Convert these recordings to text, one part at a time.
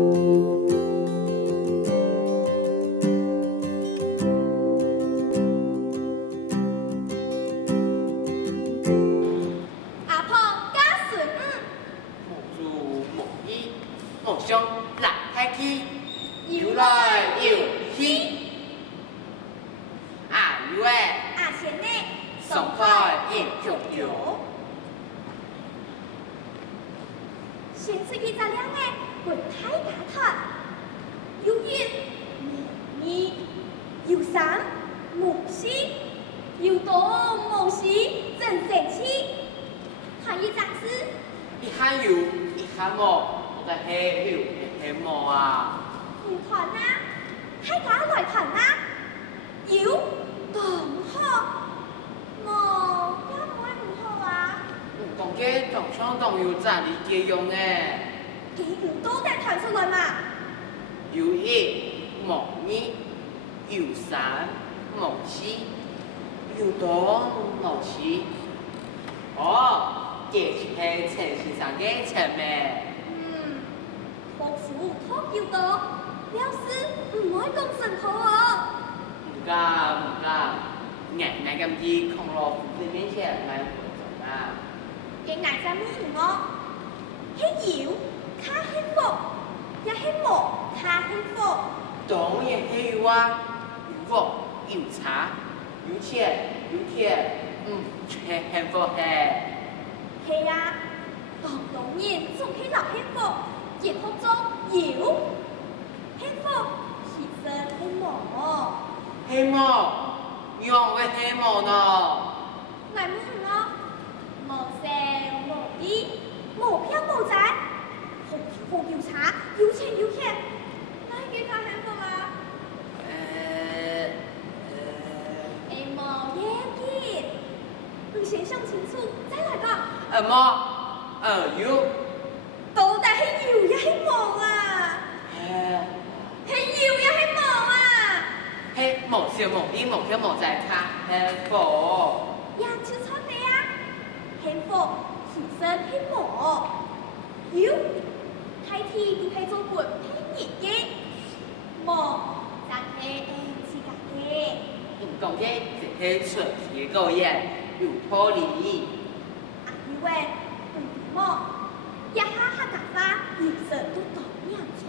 阿婆家孙木主木衣，木上来开起，游来游去。啊，有诶，阿贤呢，送开迎足球。先出去咱两个滚太家团，有一木二，有三木四，有多木四正神七，还一张纸。一下有，一下无，我个黑有，黑无啊。唔团啊，大家来团啊，有同好，无也唔会唔好啊。同嘅同窗同有站理借用诶，幾唔都得團出來嘛？有一木二，有三木四，有多木四。哦，這是陳先生嘅陳咩？學府學要多，老師唔可以講神好哦。唔敢，眼咁啲空落你面前買活動啊！嘅眼仔唔我，係要卡係福，也係無卡係福。當然係有啊，有鑊有茶有錢有甜，全幸福嘅。係啊，當然仲係留幸福，亦學中要幸福，其實係無。希望，用嘅希望呢？乃唔我，無聲無義，無偏無債，好要茶，要錢要錢，哪幾卡幸福啊？無嘢見，你先想清楚，再來講。有。到底係要也係無啊？係要也係無啊？係無少無啲無偏無債卡幸福。呀，就錯你啊！幸福其實係無，要睇天定係做官拼日嘅，無就係自家嘅。講嘅係純鐵個嘢，有道理。啊，因為無一下客家話，原神都當然錯。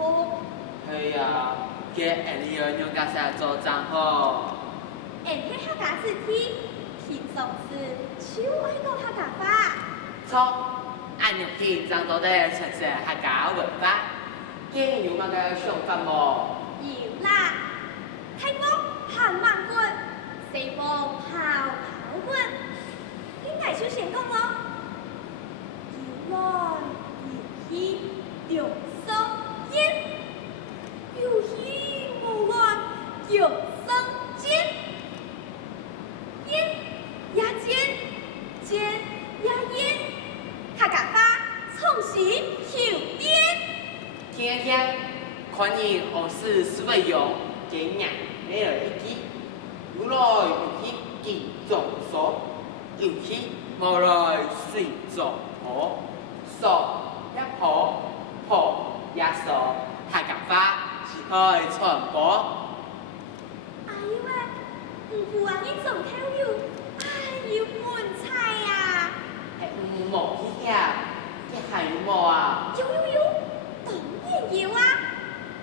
係啊，嘅你要用家下做賬號。係客家字體，其實是超愛講客家話。錯，按用平常都得呈現客家文化。嘅有乜嘅想法冇？有啦，睇我行萬棍，四步跑棍，應該就先講咯。搖來搖去，兩手煙，搖去無來，兩手尖，煙也尖，尖也煙，客家話從時後邊。天天看你何時是會用嘅人沒有一記，有來有去記中數，有去無來隨中河，數一河，河一數，客家話是可以傳播。哎呀，唔負啊！你仲睇要，要換菜啊！冇去呀，你還有冇啊？有，當然要啊！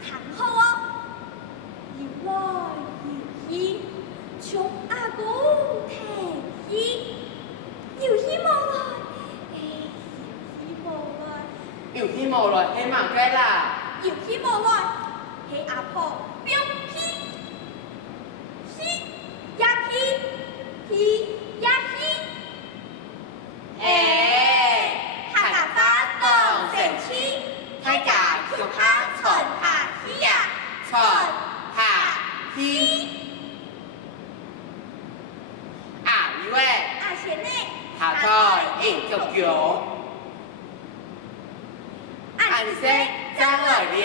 談好哦，搖來搖去，從阿公提起，搖起無來，搖起無來，有去無來係盲雞啦。搖起無來，係阿婆表起，起也起，起也起。客家話當成詞，大家叫他傳下去呀，傳下去。啊，以為阿賢呢？下台應足球，按聲爭來了。